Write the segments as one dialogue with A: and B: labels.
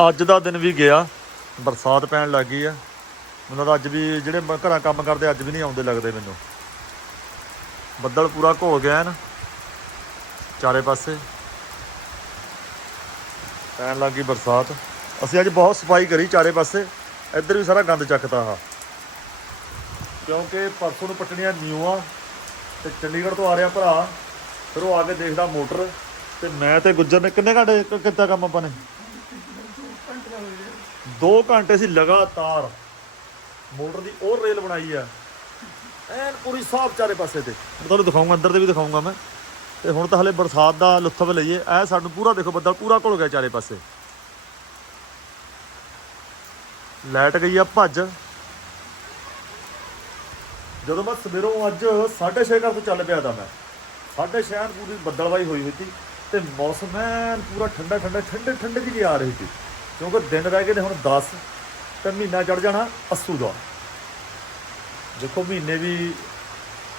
A: ਅੱਜ ਦਾ ਦਿਨ ਵੀ ਗਿਆ, ਬਰਸਾਤ ਪੈਣ ਲੱਗ ਗਈ ਆ। ਮੈਨੂੰ ਤਾਂ ਅੱਜ ਵੀ ਜਿਹੜੇ ਘਰਾਂ ਕੰਮ ਕਰਦੇ ਅੱਜ ਵੀ ਨਹੀਂ ਆਉਂਦੇ ਲੱਗਦੇ ਮੈਨੂੰ। ਬੱਦਲ ਪੂਰਾ ਘੋ ਗਿਆ ਨਾ, ਚਾਰੇ ਪਾਸੇ। ਪੈਣ ਲੱਗ ਗਈ ਬਰਸਾਤ। ਅਸੀਂ ਅੱਜ ਬਹੁਤ ਸਫ਼ਾਈ ਕਰੀ ਚਾਰੇ ਪਾਸੇ, ਇੱਧਰ ਵੀ ਸਾਰਾ ਗੰਦ ਚੱਕਤਾ ਆ ਕਿਉਂਕਿ ਪਰਸੋਂ ਨੂੰ ਪਟਣੀਆਂ ਆ ਤੇ ਚੰਡੀਗੜ੍ਹ ਤੋਂ ਆ ਰਿਹਾ ਭਰਾ, ਫਿਰ ਉਹ ਆ ਕੇ ਦੇਖਦਾ ਮੋਟਰ, ਤੇ ਮੈਂ ਤੇ ਗੁੱਜਰ ਨੇ ਕਿੰਨੇ ਘੰਟੇ, ਕ- ਕੀਤਾ ਕੰਮ ਆਪਾਂ ਨੇ? 2 ਘੰਟੇ ਸੀ ਲਗਾਤਾਰ ਮੋਟਰ ਦੀ ਉਹ ਰੇਲ ਬਣਾਈ ਆ। ਐਨ ਪੂਰੀ ਸਾਫ਼ ਚਾਰੇ ਪਾਸੇ ਤੇ। ਮੈਂ ਤੁਹਾਨੂੰ ਦਿਖਾਉਂਗਾ ਅੰਦਰ ਦੇ ਵੀ ਦਿਖਾਉਂਗਾ ਮੈਂ। ਤੇ ਹੁਣ ਤਾਂ ਹਲੇ ਬਰਸਾਤ ਦਾ ਲੁਤਫ ਲਈਏ। ਐ ਸਾਨੂੰ ਪੂਰਾ ਦੇਖੋ ਬੱਦਲ ਪੂਰਾ ਘੁਲ ਗਿਆ ਚਾਰੇ ਪਾਸੇ। ਲਾਈਟ ਗਈ ਆ ਭੱਜ। ਜਦੋਂ ਮੈਂ ਸਵੇਰੋਂ ਅੱਜ 6:30 ਘਰ ਤੋਂ ਚੱਲ ਪਿਆ ਤਾਂ ਮੈਂ। 6:30 ਪੂਰੀ ਬੱਦਲਵਾਈ ਹੋਈ ਹੋਈ ਸੀ। ਤੇ ਮੌਸਮ ਐਨ ਪੂਰਾ ਠੰਡਾ ਠੰਡਾ, ਠੰਡੇ ਠੰਡੇ ਜਿਹੀ ਆ ਰਹੀ ਸੀ। ਕਿਉਂਕਿ ਦਿਨ ਰਹਿ ਗਏ ਨੇ ਹੁਣ 10 ਤੇ ਮਹੀਨਾ ਚੜ ਜਾਣਾ ਅੱਸੂ ਦਾ। ਦੇਖੋ ਮਹੀਨੇ ਵੀ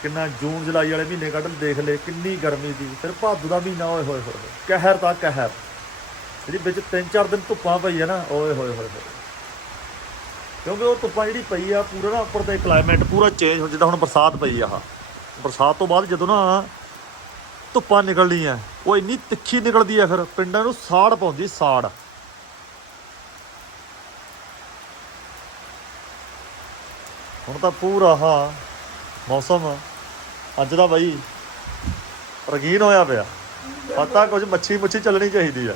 A: ਕਿੰਨਾ ਜੂਨ, ਜੁਲਾਈ ਵਾਲੇ ਮਹੀਨੇ ਕੱਢ ਦੇਖ ਲੈ ਕਿੰਨੀ ਗਰਮੀ ਦੀ, ਫਿਰ ਭਾਦੂ ਦਾ ਮਹੀਨਾ, ਓਏ ਹੋਏ ਹੋਏ ਹੋਏ। ਕਹਿਰ ਤਾਂ ਕਹਿਰ। ਜਿਹੜੀ ਵਿੱਚ 3-4 ਦਿਨ ਧੁੱਪਾਂ ਪਈ ਹੈ ਨਾ, ਓਏ ਹੋਏ ਹੋਏ ਹੋਏ। ਕਿਉਂਕਿ ਉਹ ਧੁੱਪਾਂ ਜਿਹੜੀ ਪਈ ਆ, ਪੂਰਾ ਨਾ ਉੱਪਰ ਤੇ ਕਲਾਈਮੇਟ ਪੂਰਾ ਚੇਂਜ ਹੋ ਜਿੱਦਾਂ ਹੁਣ ਬਰਸਾਤ ਪਈ ਆ ਬਰਸਾਤ ਤੋਂ ਬਾਅਦ ਜਦੋਂ ਨਾ ਧੁੱਪਾਂ ਨਿਕਲਦੀਆਂ ਉਹ ਇੰਨੀ ਤਿੱਖੀ ਨਿਕਲਦੀ ਆ ਫਿਰ, ਪਿੰਡਾਂ ਨੂੰ ਸਾੜ ਪਾਉਂਦੀ ਸਾੜ। ਹੁਣ ਤਾਂ ਪੂਰਾ ਆਹ ਮੌਸਮ ਅੱਜ ਦਾ ਬਾਈ ਰਗੀਨ ਹੋਇਆ ਪਿਆ। ਪਤਾ ਕੁਝ ਮੱਛੀ ਮੁੱਛੀ ਚੱਲਣੀ ਚਾਹੀਦੀ ਆ।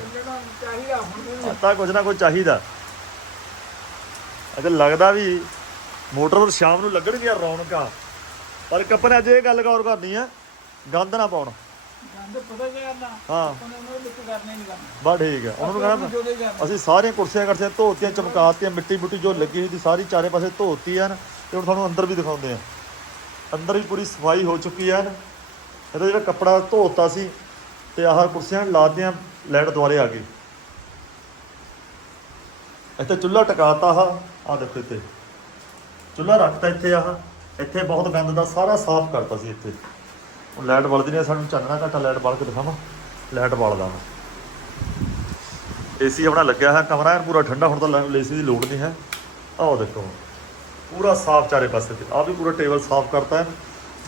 A: ਪਤਾ ਕੁਝ ਨਾ ਕੁਝ ਚਾਹੀਦਾ। ਅਗਰ ਲੱਗਦਾ ਵੀ ਮੋਟਰ ਪਰ ਸ਼ਾਮ ਨੂੰ ਲੱਗਣਗੀਆਂ ਰੌਣਕਾਂ। ਪਰ ਕੱਪੜੇ ਅੱਜ ਇਹ ਗੱਲ ਗੌਰ ਕਰਨੀ ਆ ਗੰਦ ਨਾ ਪਾਉਣ।
B: ਗੰਦ ਪਤਾ ਕੀ ਕਰਨਾ?
A: ਹਾਂ।
B: ਕਰਨਾ ਹੀ ਨਹੀਂ ਕਰਨਾ।
A: ਬਾ ਠੀਕ ਹੈ। ਉਹਨਾਂ ਨੂੰ ਕਹਿਣਾ
B: ਜੋ ਦੇ ਕਰਨਾ।
A: ਅਸੀਂ ਸਾਰੀਆਂ ਕੁਰਸੀਆਂ ਕਰਸੀਆਂ ਧੋਤੀਆਂ ਚਮਕਾਤੀਆਂ ਮਿੱਟੀ ਮੁੱਟੀ ਜੋ ਲੱਗੀ ਹੋਈ ਸੀ ਸਾਰੀ ਚਾਰੇ ਪਾਸੇ ਧੋਤੀ ਹਨ ਤੇ ਹੁਣ ਤੁਹਾਨੂੰ ਅੰਦਰ ਵੀ ਦਿਖਾਉਂਦੇ ਆ ਅੰਦਰ ਵੀ ਪੂਰੀ ਸਫ਼ਾਈ ਹੋ ਚੁੱਕੀ ਹੈ। ਇਹਦਾ ਜਿਹੜਾ ਕੱਪੜਾ ਧੋਤਾ ਸੀ ਤੇ ਆਹ ਕੁਰਸੀਆਂ ਲਾਤੀਆਂ ਲਾਈਟ ਦੁਆਰੇ ਆ ਗਈ। ਇੱਥੇ ਚੁੱਲ੍ਹਾ ਟਿਕਾਤਾ ਆਹ ਆ ਦੇਖੋ ਇੱਥੇ। ਚੁੱਲ੍ਹਾ ਰੱਖਤਾ ਇੱਥੇ ਆਹ। ਇੱਥੇ ਬਹੁਤ ਗੰਦ ਦਾ ਸਾਰਾ ਸਾਫ਼ ਕਰਤਾ ਸੀ ਇੱਥੇ। ਹੁਣ ਲਾਈਟ ਬਲਦੀ ਨਹੀਂ ਸਾਨੂੰ ਚਾਨਣਾ ਘੱਟਾ ਲਾਈਟ ਬਲ ਕੇ ਦਿਖਾਵਾਂ। ਲਾਈਟ ਬਲਦਾ ਮੈਂ। ਏਸੀ ਆਪਣਾ ਲੱਗਿਆ ਹੈ ਕਮਰਾ ਐਨ ਪੂਰਾ ਠੰਡਾ ਹੁਣ ਤਾਂ ਏਸੀ ਦੀ ਲੋੜ ਨਹੀਂ ਹੈ। ਆਹ ਦੇਖੋ ਪੂਰਾ ਸਾਫ਼ ਚਾਰੇ ਪਾਸੇ ਤੇ ਆ ਵੀ ਪੂਰਾ ਟੇਬਲ ਸਾਫ਼ ਕਰਤਾ ਹੈ।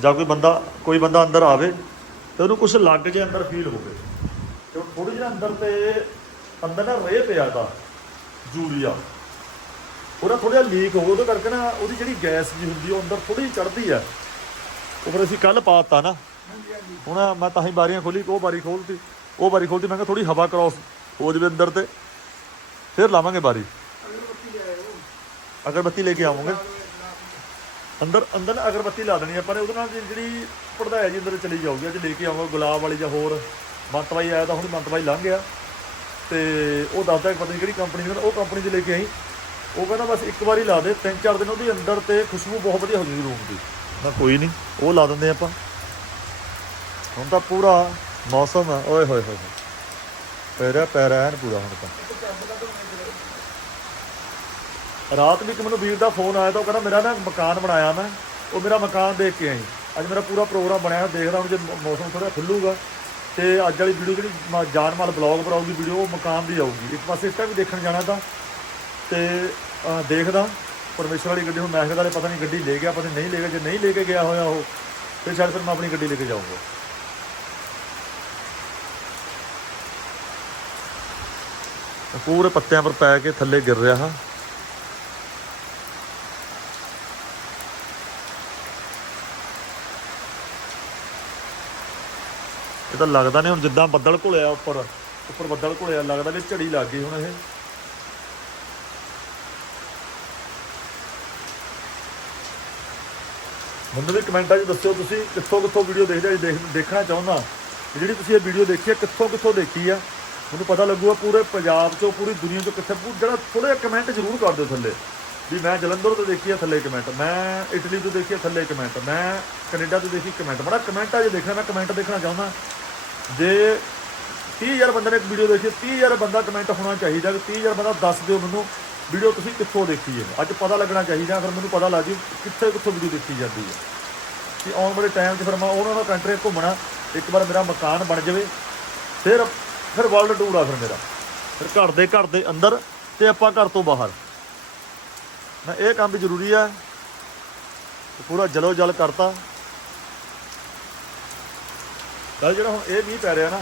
A: ਜਾਂ ਕੋਈ ਬੰਦਾ ਕੋਈ ਬੰਦਾ ਅੰਦਰ ਆਵੇ ਤੇ ਉਹਨੂੰ ਕੁਝ ਲੱਗ ਜੇ ਅੰਦਰ ਫੀਲ ਹੋਵੇ। ਤੇ ਥੋੜੀ ਜਿਹੀ ਅੰਦਰ ਤੇ ਅੰਦਰ ਨਾ ਰੇ ਪਿਆ ਦਾ ਜੂਰੀਆ ਉਹਦਾ ਥੋੜਾ ਲੀਕ ਹੋ ਉਹਦੇ ਕਰਕੇ ਨਾ ਉਹਦੀ ਜਿਹੜੀ ਗੈਸ ਜੀ ਹੁੰਦੀ ਉਹ ਅੰਦਰ ਥੋੜੀ ਚੜਦੀ ਆ ਉਹ ਫਿਰ ਅਸੀਂ ਕੱਲ ਪਾਤਾ ਨਾ। ਹੁਣ ਮੈਂ ਤਾਂ ਹੀ ਬਾਰੀਆਂ ਖੋਲੀ ਉਹ ਬਾਰੀ ਖੋਲਤੀ। ਉਹ ਬਾਰੀ ਖੋਲਤੀ ਮੈਂ ਕਿਹਾ ਥੋੜੀ ਹਵਾ ਕ੍ਰਾਸ ਹੋ ਜਵੇ ਅੰਦਰ ਤੇ, ਫਿਰ ਲਾਵਾਂਗੇ ਬਾਰੀ। ਅਗਰਬੱਤੀ ਲੈ ਕੇ ਆਵਾਂਗੇ। ਅੰਦਰ ਅੰਦਰ ਨਾ ਅਗਰਬੱਤੀ ਲਾ ਦੇਣੀ ਆਪਾਂ ਨੇ ਉਹਦੇ ਨਾਲ ਜਿਹੜੀ- ਜਿਹੜੀ ਪੜਦਾਇਆ ਜੀ ਅੰਦਰ ਚਲੀ ਜਾਊਗੀ, ਅੱਜ ਲੈ ਕੇ ਆਵਾਂਗੇ, ਗੁਲਾਬ ਵਾਲੀ ਜਾਂ ਹੋਰ। ਮੰਤਵਾਈ ਆਇਆ ਤਾਂ ਹੁਣ ਮੰਤਵਾਈ ਲੰਘ ਗਿਆ। ਤੇ ਉਹ ਦੱਸਦਾ ਕਿ ਪਤਾ ਨਹੀਂ ਕਿਹੜੀ ਕੰਪਨੀ ਦੀ ਉਹ ਕੰਪਨੀ 'ਚ ਲੈ ਕੇ ਆਈ। ਉਹ ਕਹਿੰਦਾ ਬਸ ਇੱਕ ਵਾਰੀ ਲਾ ਦੇ, ਤਿੰਨ ਚਾਰ ਦਿਨ ਉਹਦੀ ਅੰਦਰ ਤੇ ਖੁਸ਼ਬੂ ਬਹੁਤ ਵਧੀਆ ਹੋ ਜੂਗੀ ਰੂਮ ਦੀ। ਮੈਂ ਕੋਈ ਨਹੀਂ ਉਹ ਲਾ ਦਿੰਦੇ ਆਪਾਂ। ਹੁਣ ਤਾਂ ਪੂਰਾ ਮੌਸਮ ਆ, ਓਏ ਹੋਏ ਹੋਏ ਹੋਏ। ਪੈਰਾ ਪੈਰਾ ਐਨ ਪੂਰਾ ਹੁਣ ਤਾਂ। ਰਾਤ ਵੀ ਇੱਕ ਮੈਨੂੰ ਵੀਰ ਦਾ ਫੋਨ ਆਇਆ ਤਾਂ ਉਹ ਕਹਿੰਦਾ ਮੇਰਾ ਨਾ ਮਕਾਨ ਬਣਾਇਆ ਮੈਂ। ਉਹ ਮੇਰਾ ਮਕਾਨ ਦੇਖ ਕੇ ਆਈ। ਅੱਜ ਮੇਰਾ ਪੂਰਾ ਪ੍ਰੋਗਰਾਮ ਬਣਿਆ ਹੋਇਆ। ਦੇਖਦਾ ਹੁਣ ਜੇ ਮ- ਮੌਸਮ ਥੋੜਾ ਖੁੱਲੂਗਾ। ਤੇ ਅੱਜ ਵਾਲੀ ਵੀਡੀਓ ਜਿਹੜੀ ਮ- ਜਾਨਮਾਲ ਬਲੌਗ ਆਊਗੀ ਵੀਡੀਓ ਉਹ ਮਕਾਨ ਦੀ ਆਊਗੀ। ਇੱਕ ਪਾਸੇ ਇੱਟਾਂ ਵੀ ਦੇਖਣ ਜਾਣਾ ਤਾਂ। ਤੇ ਅਹ, ਦੇਖਦਾ। ਪਰਮੇਸ਼ਰ ਵਾਲੀ ਗੱਡੀ ਹੁਣ ਮੈਂ ਕਿਹਾ ਪਤਾ ਨਹੀਂ ਗੱਡੀ ਲੈ ਗਿਆ ਪਤਾ ਨਹੀਂ ਲੈ ਗਿਆ। ਜੇ ਨਹੀਂ ਲੈ ਕੇ ਗਿਆ ਹੋਇਆ ਉਹ ਫਿਰ ਸ਼ਾਇਦ ਫਿਰ ਮੈਂ ਆਪਣੀ ਗੱਡੀ ਲੈ ਕੇ ਜਾਊਂਗਾ। ਪੂਰੇ ਪੱਤਿਆਂ ਪਰ ਪੈ ਕੇ ਥੱਲੇ ਗਿਰ ਰਿਹਾ ਹਾਂ। ਇਹ ਤਾਂ ਲੱਗਦਾ ਨਹੀਂ ਹੁਣ ਜਿੱਦਾਂ ਬੱਦਲ ਘੁਲਿਆ ਉੱਪਰ ਉੱਪਰ ਬੱਦਲ ਘੁਲਿਆ, ਲੱਗਦਾ ਵੀ ਝੜੀ ਲੱਗ ਗਈ ਹੁਣ ਇਹ। ਮੈਨੂੰ ਵੀ ਕਮੈਂਟਾਂ 'ਚ ਦੱਸਿਓ ਤੁਸੀਂ ਕਿੱਥੋਂ ਕਿੱਥੋਂ ਵੀਡੀਓ ਦੇਖਦੇ ਆ ਦੇਖਣਾ ਚਾਹੁੰਦਾ। ਜਿਹੜੀ ਤੁਸੀਂ ਇਹ ਵੀਡੀਓ ਦੇਖੀ ਹੈ ਕਿੱਥੋਂ ਕਿੱਥੋਂ ਦੇਖੀ ਆ? ਮੈਨੂੰ ਪਤਾ ਲੱਗੂਗਾ ਪੂਰੇ ਪੰਜਾਬ 'ਚੋਂ ਪੂਰੀ ਦੁਨੀਆ 'ਚੋਂ ਕਿੱਥੇ ਪੂ- ਜਿਹੜਾ ਥੋੜਾ ਜਿਹਾ ਕਮੈਂਟ ਜ਼ਰੂਰ ਕਰ ਦਿਓ ਥੱਲੇ। ਵੀ ਮੈਂ ਜਲੰਧਰ ਤੋਂ ਦੇਖੀ ਆ ਥੱਲੇ ਕਮੈਂਟ ਮੈਂ ਇਟਲੀ ਤੋਂ ਦੇਖੀ ਆ ਥੱਲੇ ਕਮੈਂਟ ਮੈਂ ਕੈਨੇਡਾ ਤੋਂ ਦੇਖੀ ਕਮੈਂਟ ਬੜਾ ਕਮੈਂਟ ਆ ਜੇ ਦੇਖਣਾ ਮੈਂ ਕਮੈਂਟ ਦੇਖਣਾ ਚਾਹੁੰਦਾ। ਜੇ 30000 ਬੰਦੇ ਨੇ ਇੱਕ ਵੀਡੀਓ ਦੇਖੀ ਹੈ, 30000 ਬੰਦਾ ਕਮੈਂਟ ਹੋਣਾ ਚਾਹੀਦਾ ਕਿ 30000 ਬੰਦਾ ਦੱਸ ਦਿਓ ਮੈਨੂੰ ਵੀਡੀਓ ਤੁਸੀਂ ਕਿੱਥੋਂ ਦੇਖੀ ਹੈ। ਅੱਜ ਪਤਾ ਲੱਗਣਾ ਚਾਹੀਦਾ ਫਿਰ ਮੈਨੂੰ ਪਤਾ ਲੱਗ ਜੂ ਕਿੱਥੇ ਕਿੱਥੋਂ ਵੀਡੀਓ ਦੇਖੀ ਜਾਂਦੀ ਹੈ। ਕਿ ਆਉਣ ਵਾਲੇ ਟਾਈਮ 'ਚ ਫਿਰ ਮੈਂ ਉਹਨਾਂ ਨਾਲ ਕੰਟਰੀ ਘੁੰਮਣਾ ਇੱਕ ਵਾਰ ਮੇਰਾ ਮਕਾਨ ਬਣ ਜਾਵੇ ਫਿਰ ਫਿਰ ਵਰਲਡ ਟੂਰ ਆ ਫਿਰ ਮੇਰਾ। ਫਿਰ ਘਰ ਦੇ ਘਰ ਦੇ ਅੰਦਰ ਤੇ ਆਪਾਂ ਘਰ ਤੋਂ ਬਾਹਰ। ਨਾ ਇਹ ਕੰਮ ਵੀ ਜ਼ਰੂਰੀ ਹੈ ਪੂਰਾ ਜਲੋ ਜਲ ਕਰਤਾ। ਕੱਲ ਜਿਹੜਾ ਹੁਣ ਇਹ ਮੀਂਹ ਪੈ ਰਿਹਾ ਨਾ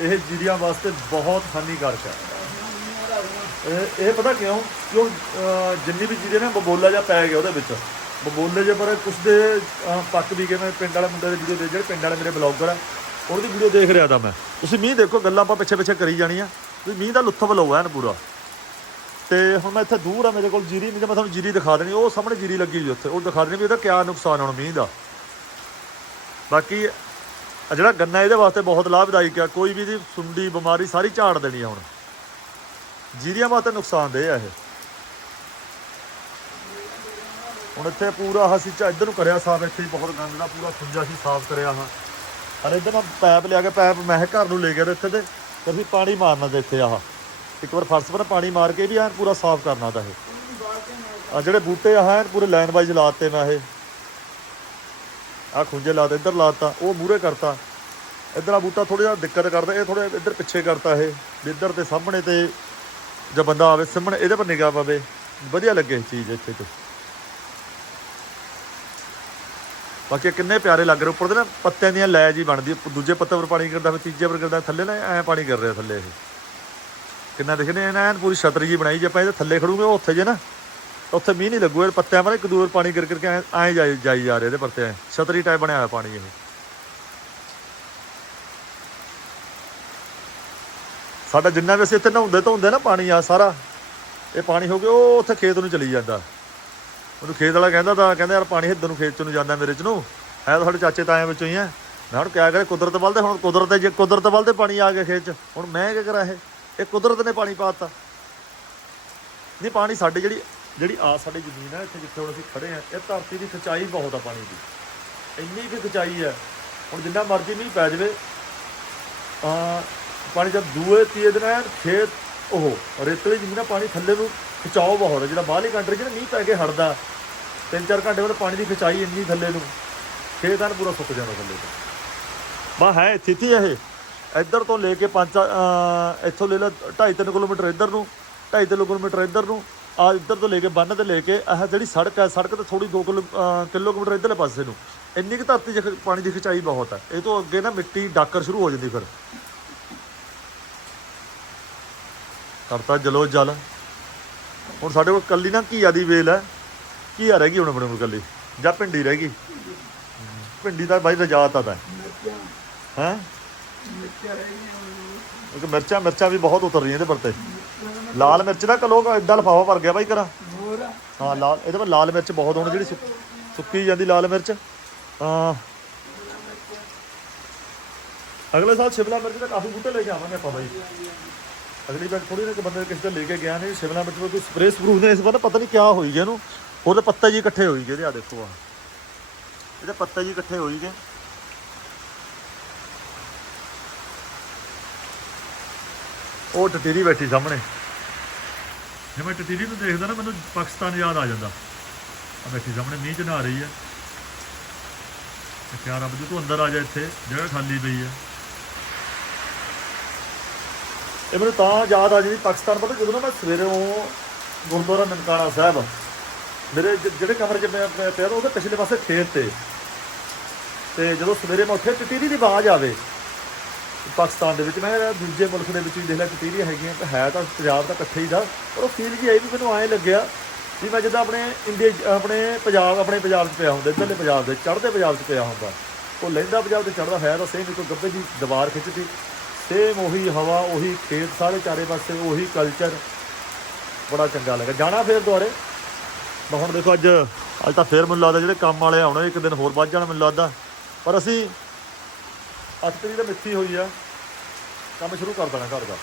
A: ਇਹ ਜੀਰੀਆਂ ਵਾਸਤੇ ਬਹੁਤ ਹਾਨੀਕਾਰਕ ਹੈ ਇਹ ਪਤਾ ਕਿਉਂ? ਕਿਉਂ ਜਿੰਨੀ ਵੀ ਚੀਜ਼ਾਂ ਨਾ ਬਬੋਲਾ ਜਿਹਾ ਪੈ ਗਿਆ ਉਹਦੇ ਵਿੱਚ। ਬਬੋਲੇ ਜੇ ਪਰ ਕੁਛ ਦੇ ਅਹ, ਪੱਕ ਵੀ ਗਏ। ਮੈਂ ਪਿੰਡ ਵਾਲੇ ਮੁੰਡੇ ਦੇ ਵੀਡੀਓ ਦੇ ਜਿਹੜੇ ਪਿੰਡ ਵਾਲੇ ਮੇਰੇ ਬਲੌਗਰ ਆ ਉਹਦੀ ਵੀਡੀਓ ਦੇਖ ਰਿਹਾ ਤਾਂ ਮੈਂ। ਤੁਸੀਂ ਮੀਂਹ ਦੇਖੋ, ਗੱਲਾਂ ਆਪਾਂ ਪਿੱਛੇ ਪਿੱਛੇ ਕਰੀ ਜਾਣੀਆਂ। ਤੁਸੀਂ ਮੀਂਹ ਦਾ ਲੁੱਤਫ ਲਓ ਐਨ ਪੂਰਾ। ਤੇ ਹੁਣ ਮੈਂ ਇੱਥੇ ਦੂਰ ਆ, ਮੇਰੇ ਕੋਲ ਜੀਰੀ ਨਹੀਂ ਤੇ ਮੈਂ ਤੁਹਾਨੂੰ ਜੀਰੀ ਦਿਖਾ ਦੇਣੀ, ਉਹ ਸਾਹਮਣੇ ਜੀਰੀ ਲੱਗੀ ਹੋਈ ਉੱਥੇ। ਉਹ ਦਿਖਾ ਦੇਣੀ ਵੀ ਇਹਦਾ ਕਿਆ ਨੁਕਸਾਨ ਹੁਣ ਮੀਂਹ ਦਾ। ਬਾਕੀ ਆ ਜਿਹੜਾ ਗੰਨਾ ਇਹਦੇ ਵਾਸਤੇ ਬਹੁਤ ਲਾਭਦਾਇਕ ਆ, ਕੋਈ ਵੀ ਦੀ ਸੁੰਡੀ, ਬਿਮਾਰੀ ਸਾਰੀ ਝਾੜ ਦੇਣੀ ਆ ਹੁਣ। ਜੀਰੀਆਂ ਵਾਸਤੇ ਨੁਕਸਾਨਦੇ ਆ ਇਹ। ਹੁਣ ਇੱਥੇ ਪੂਰਾ ਆਹ ਚਾ ਇੱਧਰ ਨੂੰ ਕਰਿਆ ਸਾਫ਼, ਇੱਥੇ ਬਹੁਤ ਗੰਦ ਦਾ ਪੂਰਾ ਖੁੰਝਾ ਸੀ ਸਾਫ਼ ਕਰਿਆ ਹਾਂ। ਅਰੇ ਇੱਧਰ ਮੈਂ ਪੈਪ ਲਿਆ ਕੇ ਪੈਪ, ਮੈਂ ਕਿਹਾ ਘਰ ਨੂੰ ਲੈ ਗਿਆ ਤੇ ਇੱਥੇ ਤੇ ਤੇ ਅਸੀਂ ਪਾਣੀ ਮਾਰਨਾ ਤੇ ਇੱਥੇ ਆਹ। ਇੱਕ ਵਾਰ ਫਰਸ਼ ਪਰ ਪਾਣੀ ਮਾਰ ਕੇ ਵੀ ਐਨ ਪੂਰਾ ਸਾਫ਼ ਕਰਨਾ ਤਾਂ ਇਹ। ਆ ਜਿਹੜੇ ਬੂਟੇ ਆ, ਐਨ ਪੂਰੇ ਲਾਈਨ ਵਾਈਜ਼ ਲਾਤੇ ਮੈਂ ਇਹ। ਆ ਖੁੰਝੇ ਲਾਤੇ ਇੱਧਰ ਲਾਤਾ ਉਹ ਮੂਰੇ ਕਰਤਾ। ਇੱਧਰ ਆ ਬੂਟਾ ਥੋੜਾ ਜਿਹਾ ਦਿੱਕਤ ਕਰਦਾ, ਇਹ ਥੋੜਾ ਇੱਧਰ ਪਿੱਛੇ ਕਰਤਾ ਇਹ, ਵੀ ਇੱਧਰ ਤੇ ਸਾਹਮਣੇ ਤੇ ਜਦ ਬੰਦਾ ਆਵੇ, ਸਾਹਮਣੇ ਇਹਦੇ ਪਰ ਨਿਗਾਹ ਪਵੇ, ਵਧੀਆ ਲੱਗੇ ਚੀਜ਼ ਇੱਥੇ ਤੇ। ਬਾਕੀ ਕਿੰਨੇ ਪਿਆਰੇ ਲੱਗ ਰਹੇ, ਉੱਪਰ ਦੇ ਨਾ ਪੱਤਿਆਂ ਦੀਆਂ ਲੈ ਜੀ ਬਣਦੀ, ਦੂਜੇ ਪੱਤੇ ਪਰ ਪਾਣੀ ਕਰਦਾ ਫਿਰ ਤੀਜੇ ਪਰ ਕਰਦਾ ਥੱਲੇ ਨਾ ਐ ਪਾਣੀ ਕਰ ਰਿਹਾ ਥੱਲੇ ਇਹ। ਕਿੰਨਾ ਦੇਖਦੇ ਐ ਪੂਰੀ ਛਤਰੀ ਜੀ ਬਣਾਈ ਜੇ, ਆਪਾਂ ਇਹਦੇ ਥੱਲੇ ਖੜੂਗੇ, ਉਹ ਉੱਥੇ ਜੇ ਨਾ, ਉੱਥੇ ਮੀਂਹ ਨਹੀਂ ਲੱਗੂ, ਇਹ ਪੱਤਿਆਂ ਪਰ ਇੱਕ ਦੂਰ ਪਾਣੀ ਕਰ ਕਰਕੇ ਐਂ- ਐਂ ਜਾਈ ਜਾਈ ਜਾ ਰਹੇ ਇਹਦੇ ਪੱਤੇ ਐਂ, ਛਤਰੀ ਟਾਈਪ ਬਣਿਆ ਹੋਇਆ ਪਾਣੀ ਇਹ। ਸਾਡਾ ਜਿੰਨਾ ਵੀ ਅਸੀਂ ਇੱਥੇ ਨਹਾਉਂਦੇ ਧੋਂਦੇ ਨਾ ਪਾਣੀ ਆ ਸਾਰਾ, ਇਹ ਪਾਣੀ ਹੋ ਗਿਆ, ਉਹ ਉੱਥੇ ਖੇਤ ਨੂੰ ਚਲੀ ਜਾਂਦਾ। ਉਹਨੂੰ ਖੇਤ ਵਾਲਾ ਕਹਿੰਦਾ ਤਾਂ ਕਹਿੰਦਾ ਯਾਰ ਪਾਣੀ ਇੱਧਰ ਨੂੰ ਖੇਤ ਚ ਨੂੰ ਜਾਂਦਾ ਮੇਰੇ ਚ ਨੂੰ। ਹੈ ਤਾਂ ਸਾਡੇ ਚਾਚੇ ਤਾਇਆਂ ਵਿੱਚੋਂ ਹੀ ਹੈ। ਮੈਂ ਹੁਣ ਕਿਆ ਕਰੇ ਕੁਦਰਤ ਵੱਲ ਤੇ ਹੁਣ ਕੁਦਰਤ ਦੇ ਜੇ ਕੁਦਰਤ ਵੱਲ ਤੇ ਪਾਣੀ ਆ ਗਿਆ ਖੇਤ ਚ, ਹੁਣ ਮੈਂ ਕੀ ਕਰਾਂ ਇਹ? ਇਹ ਕੁਦਰਤ ਨੇ ਪਾਣੀ ਪਾਤਾ ਨਹੀਂ, ਪਾਣੀ ਸਾਡੇ ਜਿਹੜੀ ਜਿਹੜੀ ਆ ਸਾਡੀ ਜ਼ਮੀਨ ਹੈ, ਇੱਥੇ ਜਿੱਥੇ ਹੁਣ ਅਸੀਂ ਖੜੇ ਆ ਇਹ ਧਰਤੀ ਦੀ ਖਿਚਾਈ ਬਹੁਤ ਆ ਪਾਣੀ ਦੀ। ਇੰਨੀ ਕੁ ਖਿਚਾਈ ਹੈ। ਹੁਣ ਜਿੰਨਾ ਮਰਜ਼ੀ ਮੀਂਹ ਪੈ ਜਾਵੇ ਆ ਪਾਣੀ ਜਦ ਦੂਏ ਤੀਏ ਦਿਨ ਐਨ ਖੇਤ ਉਹ ਰੇਤਲੀ ਜ਼ਮੀਨਾਂ ਪਾਣੀ ਥੱਲੇ ਨੂੰ ਖਿਚਾਓ ਬਹੁਤ ਹੈ, ਜਿਹੜਾ ਬਾਹਰਲੀ ਕੰਟਰੀ 'ਚ ਨਾ ਮੀਂਹ ਪੈ ਕੇ ਹਟਦਾ, ਤਿੰਨ ਚਾਰ ਘੰਟੇ ਬਾਅਦ ਪਾਣੀ ਦੀ ਖਿਚਾਈ ਇੰਨੀ ਥੱਲੇ ਨੂੰ ਖੇਤ ਐਨ ਪੂਰਾ ਸੁੱਕ ਜਾਂਦਾ ਥੱਲੇ ਤੋਂ। ਬਾ ਹੈ ਸਥਿਤੀ ਇਹ, ਇੱਧਰ ਤੋਂ ਲੈ ਕੇ ਪੰਜ ਇੱਥੋਂ ਲੈ ਲਾ 2.5 ਕਿਲੋਮੀਟਰ ਇੱਧਰ ਨੂੰ 2.5 ਕਿਲੋਮੀਟਰ ਇੱਧਰ ਨੂੰ, ਆ ਇੱਧਰ ਤੋਂ ਲੈ ਕੇ ਬੰਨ ਤੇ ਲੈ ਕੇ ਇਹ ਜਿਹੜੀ ਸੜਕ ਹੈ, ਸੜਕ ਤੇ ਥੋੜੀ 2 ਕਿਲੋ ਕਿਲੋਮੀਟਰ ਇੱਧਰਲੇ ਪਾਸੇ ਨੂੰ, ਇੰਨੀ ਕੁ ਧਰਤੀ 'ਚ ਪਾਣੀ ਦੀ ਖਿਚਾਈ ਬਹੁਤ ਹੈ, ਇਹ ਤੋਂ ਅੱਗੇ ਨਾ ਮਿੱਟੀ ਡਾਕਰ ਸ਼ੁਰੂ ਹੋ ਜਾਂਦੀ ਫਿਰ। ਕਰਤਾ ਜਲੋ ਜਲ। ਹੁਣ ਸਾਡੇ ਕੋਲ ਕੱਲੀ ਨਾ ਘੀਆ ਦੀ ਵੇਲ ਹੈ। ਘੀਆ ਰਹਿ ਗਈ ਹੁਣ ਆਪਣੇ ਕੋਲ ਕੱਲੀ ਜਾਂ ਭਿੰਡੀ ਰਹਿ ਗਈ। ਭਿੰਡੀ ਦਾ ਬਾਈ ਰਜਾਤ ਆਦਾ
B: ਮਿਰਚਾਂ
A: ਹੈ?
B: ਮਿਰਚਾਂ ਰਹਿ ਗਈਆਂ
A: ਕਿਉਂਕਿ ਮਿਰਚਾਂ ਮਿਰਚਾਂ ਵੀ ਬਹੁਤ ਉਤਰ ਰਹੀਆਂ ਇਹਦੇ ਪਰ ਤੇ। ਲਾਲ ਮਿਰਚ ਦਾ ਕਲੋ ਐਡਾ ਲਫਾਫਾ ਭਰ ਗਿਆ ਬਾਈ ਕਰਾ
B: ਆ।
A: ਹਾਂ ਲਾਲ ਇਹਦੇ ਪਰ ਲਾਲ ਮਿਰਚ ਬਹੁਤ ਹੋਣੀ ਜਿਹੜੀ ਸੁੱਕ- ਸੁੱਕੀ ਜਾਂਦੀ ਲਾਲ ਮਿਰਚ। ਹਾਂ। ਅਗਲੇ ਸਾਲ ਸ਼ਿਮਲਾ ਮਿਰਚ ਦਾ ਕਾਫੀ ਬੂਟੇ ਲੈ ਕੇ ਆਵਾਂਗੇ ਆਪਾਂ ਬਾਈ। ਅਗਲੀ ਵਾਰ ਥੋੜੀ ਨਾ ਕਿ ਬੰਦੇ ਕਿਸੇ ਤੋਂ ਲੈ ਕੇ ਗਿਆ ਨਹੀਂ ਸ਼ਿਮਲਾ ਮਿਰਚ ਕੋਈ ਸਪਰੇਅ ਸਪਰੂ ਨੇ ਇਸ ਵਾਰ ਪਤਾ ਨਹੀਂ ਕਿਆ ਹੋਈ ਗਿਆ ਇਹਨੂੰ। ਉਹਦੇ ਪੱਤੇ ਜੀ ਇਕੱਠੇ ਹੋਈ ਗਏ ਇਹਦੇ ਆ ਦੇਖੋ ਆ ਇਹਦੇ ਪੱਤੇ ਜੀ ਇਕੱਠੇ ਹੋਈ ਗਏ। ਉਹ ਟਟੀਰੀ ਬੈਠੀ ਸਾਹਮਣੇ। ਜੇ ਮੈਂ ਟਟੀਰੀ ਨੂੰ ਦੇਖਦਾ ਨਾ, ਮੈਨੂੰ ਪਾਕਿਸਤਾਨ ਯਾਦ ਆ ਜਾਂਦਾ। ਆ ਬੈਠੀ ਸਾਹਮਣੇ, ਮੀਂਹ ਚ ਨਹਾ ਰਹੀ ਹੈ। ਤੇ ਕਿਆ ਰੱਬ ਜੀ, ਤੂੰ ਅੰਦਰ ਆ ਜਾ ਇੱਥੇ, ਜਗ੍ਹਾ ਖਾਲੀ ਪਈ ਹੈ। ਇਹ ਮੈਨੂੰ ਤਾਂ ਯਾਦ ਆ ਜਾਂਦੀ ਪਾਕਿਸਤਾਨ, ਪਤਾ ਜਦੋਂ ਨਾ ਮੈਂ ਸਵੇਰੇ ਉਹ ਗੁਰਦੁਆਰਾ ਨਨਕਾਣਾ ਸਾਹਿਬ, ਮੇਰੇ ਜ- ਜਿਹੜੇ ਕਮਰੇ 'ਚ ਮੈਂ ਮੈਂ ਪਿਆ ਤਾਂ ਉਹਦੇ ਪਿਛਲੇ ਪਾਸੇ ਖੇਤ ਤੇ। ਤੇ ਜਦੋਂ ਸਵੇਰੇ ਮੈਂ ਉੱਠਿਆ ਟਟੀਰੀ ਦੀ ਆਵਾਜ਼ ਆਵੇ, ਪਾਕਿਸਤਾਨ ਦੇ ਵਿੱਚ। ਮੈਂ ਕਿਹਾ, ਦੂਜੇ ਮੁਲਕ ਦੇ ਵਿੱਚ ਵੀ ਦੇਖ ਲਿਆ ਟਟੀਰੀਆਂ ਹੈਗੀਆਂ, ਤਾਂ ਹੈ ਤਾਂ ਪੰਜਾਬ ਦਾ ਇਕੱਠੇ ਹੀ ਦਾ, ਪਰ ਉਹ ਫੀਲ ਜੀ ਆਈ ਵੀ ਮੈਨੂੰ ਐਂ ਲੱਗਿਆ ਵੀ ਮੈਂ ਜਿੱਦਾਂ ਆਪਣੇ ਇੰਡੀਆ 'ਚ- ਆਪਣੇ ਪੰਜਾਬ ਆਪਣੇ ਪੰਜਾਬ 'ਚ ਪਿਆ ਹੁੰਦਾ, ਇੱਧਰਲੇ ਪੰਜਾਬ ਦੇ, ਚੜ੍ਹਦੇ ਪੰਜਾਬ 'ਚ ਪਿਆ ਹੁੰਦਾ। ਉਹ ਲਹਿੰਦਾ ਪੰਜਾਬ ਤੇ ਚੜ੍ਹਦਾ ਹੈ ਤਾਂ ਸੇਮ ਕੋਈ ਗੱਬੇ ਦੀ ਦੀਵਾਰ ਖਿੱਚਦੀ ਸੇਮ ਉਹੀ ਹਵਾ, ਉਹੀ ਖੇਤ, ਸਾਰੇ ਚਾਰੇ ਪਾਸੇ ਉਹੀ ਕਲਚਰ ਬੜਾ ਚੰਗਾ ਲੱਗਾ। ਜਾਣਾ ਫੇਰ ਦੁਆਰੇ ਮੈਂ ਹੁਣ ਦੇਖੋ ਅੱਜ ਅੱਜ ਤਾਂ ਫੇਰ ਮੈਨੂੰ ਲੱਗਦਾ ਜਿਹੜੇ ਕੰਮ ਵਾਲੇ ਆਉਣੇ, ਇੱਕ ਦਿਨ ਹੋਰ ਵੱਧ ਜਾਣਾ ਮੈਨੂੰ ਲੱਗਦਾ। ਪਰ ਅਸੀਂ 8 ਤਰੀਕ ਦਾ ਮਿੱਥੀ ਹੋਈ ਆ। ਕੰਮ ਸ਼ੁਰੂ ਕਰ ਦੇਣਾ ਘਰ ਦਾ।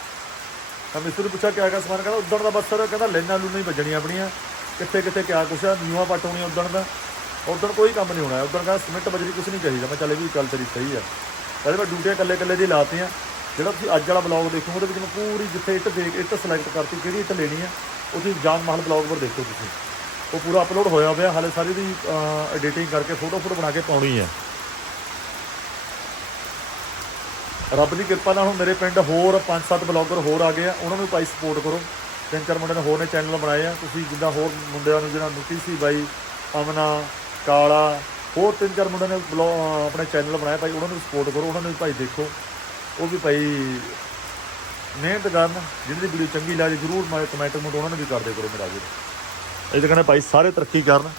A: ਤਾਂ ਮਿਸਤਰੀ ਨੂੰ ਪੁੱਛਿਆ, ਕਿਆ ਕਿਆ ਸਮਾਨ? ਕਹਿੰਦਾ ਉਦਣ ਦਾ ਬਸ ਕਹਿੰਦਾ ਲੈਣਾ ਲੂਣਾ ਹੀ ਵੱਜਣੀਆਂ ਆਪਣੀਆਂ। ਕਿੱਥੇ ਕਿੱਥੇ ਕਿਆ ਕੁਛ ਆ ਨਿਊਆਂ ਪੱਟ ਹੋਣੀ ਉਦਣ ਦਾ। ਉਦਣ ਕੋਈ ਕੰਮ ਨਹੀਂ ਹੋਣਾ। ਉਦਣ ਕਹਿੰਦਾ ਸਿਮੈਂਟ ਬਜਰੀ ਕੁਛ ਨਹੀਂ ਚਾਹੀਦਾ। ਮੈਂ ਚੱਲ ਇਹ ਵੀ ਗੱਲ ਤੇਰੀ ਸਹੀ ਆ। ਕਹਿੰਦੇ ਮੈਂ ਡਿਊਟੀਆਂ ਇਕੱਲੇ ਇਕੱਲੇ ਦੀ ਲਾਤੀਆਂ। ਜਿਹੜਾ ਤੁਸੀਂ ਅੱਜ ਵਾਲਾ ਬਲੌਗ ਦੇਖੋਗੇ ਉਹਦੇ ਵਿੱਚ ਮੈਂ ਪੂਰੀ ਜਿੱਥੇ ਇੱਟ ਦੇਖ ਇੱਟ ਸਿਲੈਕਟ ਕਰਤੀ, ਕਿਹੜੀ ਇੱਟ ਲੈਣੀ ਹੈ ਉਹ ਤੁਸੀਂ ਜਾਨ ਮਹਲ ਬਲੌਗ ਪਰ ਦੇਖੋ ਤੁਸੀਂ। ਉਹ ਪੂਰਾ ਅਪਲੋਡ ਹੋਇਆ ਹੋਇਆ ਹਾਲੇ ਸਾਰੀ ਦੀ ਐਡੀਟਿੰਗ ਕਰਕੇ ਫੋਟੋ ਫੋਟੋ ਬਣਾ ਕੇ ਪਾਉਣੀ ਹੈ ਰੱਬ ਦੀ ਕਿਰਪਾ ਨਾਲ ਹੁਣ ਮੇਰੇ ਪਿੰਡ ਹੋਰ 5-7 ਬਲੌਗਰ ਹੋਰ ਆ ਗਏ ਆ, ਉਹਨਾਂ ਨੂੰ ਭਾਈ ਸਪੋਰਟ ਕਰੋ। ਤਿੰਨ ਚਾਰ ਮੁੰਡਿਆਂ ਨੇ ਹੋਰ ਨੇ ਚੈਨਲ ਬਣਾਏ ਆ, ਤੁਸੀਂ ਜਿੱਦਾਂ ਹੋਰ ਮੁੰਡਿਆਂ ਨੂੰ ਜਿਹੜਾ ਨੁਕੀ ਸੀ ਬਾਈ, ਅਮਨਾ, ਕਾਲਾ, ਹੋਰ ਤਿੰਨ ਚਾਰ ਮੁੰਡਿਆਂ ਨੇ ਬਲੌ ਆਪਣੇ ਚੈਨਲ ਬਣਾਏ, ਭਾਈ ਉਹਨਾਂ ਨੂੰ ਸਪੋਰਟ ਕਰੋ, ਉਹਨਾਂ ਨੂੰ ਵੀ ਭਾਈ ਦੇਖੋ। ਉਹ ਵੀ ਭਾਈ ਮਿਹਨਤ ਕਰਨ ਜਿਹਨਾਂ ਦੀ ਵੀਡੀਓ ਚੰਗੀ ਲੱਗੇ ਜਰੂਰ ਮੈਂ ਕਮੈਂਟ ਮੁੰਡ ਉਹਨਾਂ ਨੂੰ ਵੀ ਕਰਦੇ ਕਰੋ ਮੇਰਾ ਵੀਰ। ਇਹ ਤਾਂ ਕਹਿੰਦੇ ਭਾਈ ਸਾਰੇ ਤਰੱਕੀ ਕਰਨ।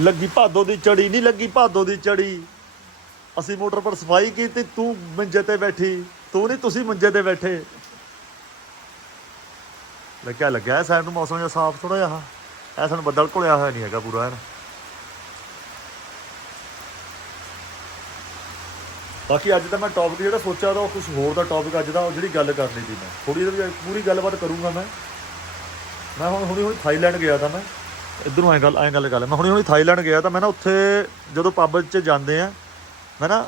A: ਲੱਗੀ ਭਾਦੋ ਦੀ ਚੜੀ ਨਹੀਂ ਲੱਗੀ ਭਾਦੋ ਦੀ ਚੜੀ ਅਸੀਂ ਮੋਟਰ ਪਰ ਸਫ਼ਾਈ ਕੀਤੀ, ਤੂੰ ਮੰਜੇ ਤੇ ਬੈਠੀ, ਤੂੰ ਨਹੀਂ, ਤੁਸੀਂ ਮੰਜੇ ਤੇ ਬੈਠੇ। ਲੱਗਿਆ ਲੱਗਿਆ ਸਾਨੂੰ ਮੌਸਮ ਜਿਹਾ ਸਾਫ਼ ਥੋੜਾ ਜਿਹਾ ਇਹ ਸਾਨੂੰ ਬੱਦਲ ਘੁਲਿਆ ਹੋਇਆ ਨਹੀਂ ਹੈਗਾ ਪੂਰਾ ਐਨ। ਬਾਕੀ ਅੱਜ ਦਾ ਮੈਂ ਟੌਪਿਕ ਜਿਹੜਾ ਸੋਚਿਆ ਤਾਂ ਉਹ ਕੁਝ ਹੋਰ ਦਾ ਟੌਪਿਕ ਅੱਜ ਦਾ, ਉਹ ਜਿਹੜੀ ਗੱਲ ਕਰਨੀ ਸੀ ਮੈਂ। ਥੋੜੀ ਜਿਹੀ ਪੂਰੀ ਗੱਲਬਾਤ ਕਰੂੰਗਾ ਮੈਂ। ਮੈਂ ਹੁਣ ਹੁਣੀ ਹੁਣੀ ਥਾਈਲੈਂਡ ਗਿਆ ਤਾਂ ਮੈਂ। ਇਧਰੋਂ ਐ ਗੱਲ ਐ ਗੱਲ ਕਰ ਮੈਂ ਹੁਣੀ ਹੁਣੀ ਥਾਈਲੈਂਡ ਗਿਆ ਤਾਂ ਮੈਂ ਨਾ ਉੱਥੇ ਜਦੋਂ ਪੱਬ 'ਚ ਜਾਂਦੇ ਆ, ਮੈਂ ਨਾ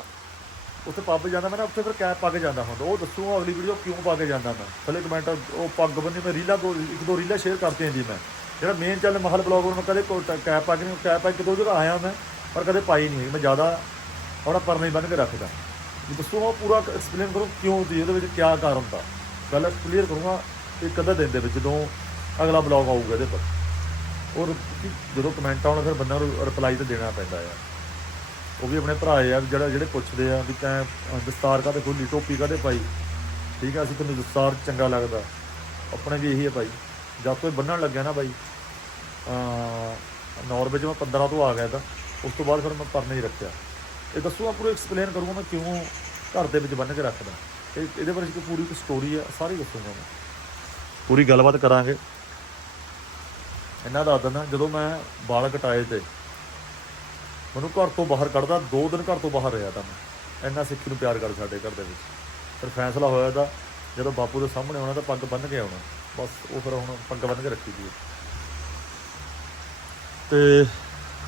A: ਉੱਥੇ ਪੱਬ ਜਾਂਦਾ, ਮੈਂ ਨਾ ਉੱਥੇ ਫਿਰ ਕੈਪ ਪਾ ਕੇ ਜਾਂਦਾ ਹੁੰਦਾ। ਉਹ ਦੱਸੂਗਾ ਅਗਲੀ ਵੀਡੀਓ ਕਿਉਂ ਪਾ ਕੇ ਜਾਂਦਾ ਮੈਂ। ਥੱਲੇ ਕਮੈਂਟ ਉਹ ਪੱਗ ਬੰਨੀ, ਮੈਂ ਰੀਲਾਂ ਦੋ, ਇੱਕ ਦੋ ਰੀਲਾਂ ਸ਼ੇਅਰ ਕਰਤੀਆਂ ਜੀ ਮੈਂ। ਜਿਹੜਾ ਮੇਨ ਚੱਲ ਮਹਲ ਬਲੌਗ ਮੈਂ ਕਦੇ ਕੋ- ਕੈਪ ਪਾ ਕੇ ਨਹੀਂ ਕੈਪ ਪਾ ਕੇ ਦੋ ਜਗ੍ਹਾ ਆਇਆ ਮੈਂ ਪਰ ਕਦੇ ਪਾਈ ਨਹੀਂ ਮੈਂ ਜ਼ਿਆਦਾ ਥੋੜਾ ਹੀ ਬੰਨ ਕੇ ਰੱਖਦਾ। ਦੱਸੋ ਦੱਸੂਗਾ ਪੂਰਾ ਐਕਸਪਲੇਨ ਕਰੂੰ ਕਿਉਂ ਸੀ ਉਹਦੇ ਵਿੱਚ ਕੀ ਕਾਰਨ ਦਾ ਗੱਲ ਕਲੀਅਰ ਕਰੂੰਗਾ ਇੱਕ ਅੱਧਾ ਦਿਨ ਦੇ ਵਿੱਚ ਜਦੋਂ ਅਗਲਾ ਬਲੌਗ ਆਊਗਾ ਇਹਦੇ ਪਰ ਔਰ ਜਦੋਂ ਕਮੈਂਟ ਆਉਣ ਫਿਰ ਬੰਦਾ ਨੂੰ ਰਿਪਲਾਈ ਤਾਂ ਦੇਣਾ ਪੈਂਦਾ ਆ। ਉਹ ਵੀ ਆਪਣੇ ਭਰਾ ਆ ਜਿਹੜਾ ਜਿਹੜੇ ਪੁੱਛਦੇ ਆ ਵੀ ਤੈਂ ਅ, ਦਸਤਾਰ ਕਾਹਦੇ ਖੋਲੀ ਟੋਪੀ ਕਾਹਦੇ ਪਾਈ? ਠੀਕ ਆ ਅਸੀਂ ਤੈਨੂੰ ਦਸਤਾਰ ਚੰਗਾ ਲੱਗਦਾ। ਆਪਣੇ ਵੀ ਇਹੀ ਹੈ ਭਾਈ। ਜਦ ਤੋਂ ਇਹ ਬੰਨਣ ਲੱਗਿਆ ਨਾ ਬਾਈ ਅ ਨਾਰਵੇ 'ਚ ਮੈਂ 15 ਤੋਂ ਆ ਗਿਆ ਤਾਂ, ਉਸ ਤੋਂ ਬਾਅਦ ਫਿਰ ਮੈਂ ਪਰਨੇ ਹੀ ਰੱਖਿਆ। ਇਹ ਦੱਸੂਗਾ ਪੂਰਾ ਐਕਸਪਲੇਨ ਕਰੂੰਗਾ ਮੈਂ ਕਿਉਂ ਘਰ ਦੇ ਵਿੱਚ ਬੰਨ ਕੇ ਰੱਖਦਾ। ਇਹ, ਇਹਦੇ ਬਾਰੇ ਇੱਕ ਪੂਰੀ ਇੱਕ ਸਟੋਰੀ ਆ, ਸਾਰੀ ਦੱਸੂਗਾ ਮੈਂ। ਪੂਰੀ ਗੱਲਬਾਤ ਕਰਾਂਗੇ। ਇਹਨਾਂ ਦਾ ਦਿਨ ਜਦੋਂ ਮੈਂ ਵਾਲ ਕਟਾਏ ਤੇ, ਮੈਨੂੰ ਘਰ ਤੋਂ ਬਾਹਰ ਕੱਢਦਾ, ਦੋ ਦਿਨ ਘਰ ਤੋਂ ਬਾਹਰ ਰਿਹਾ ਤਾਂ ਮੈਂ। ਇੰਨਾ ਸਿੱਖੀ ਨੂੰ ਪਿਆਰ ਕਰ ਸਾਡੇ ਘਰ ਦੇ ਵਿੱਚ। ਫਿਰ ਫੈਸਲਾ ਹੋਇਆ ਤਾਂ ਜਦੋਂ ਬਾਪੂ ਦੇ ਸਾਹਮਣੇ ਆਉਣਾ ਤਾਂ ਪੱਗ ਬੰਨ੍ਹ ਕੇ ਆਉਣਾ। ਬਸ ਉਹ ਫਿਰ ਹੁਣ ਪੱਗ ਬੰਨ੍ਹ ਕੇ ਰੱਖੀ ਦੀ ਤੇ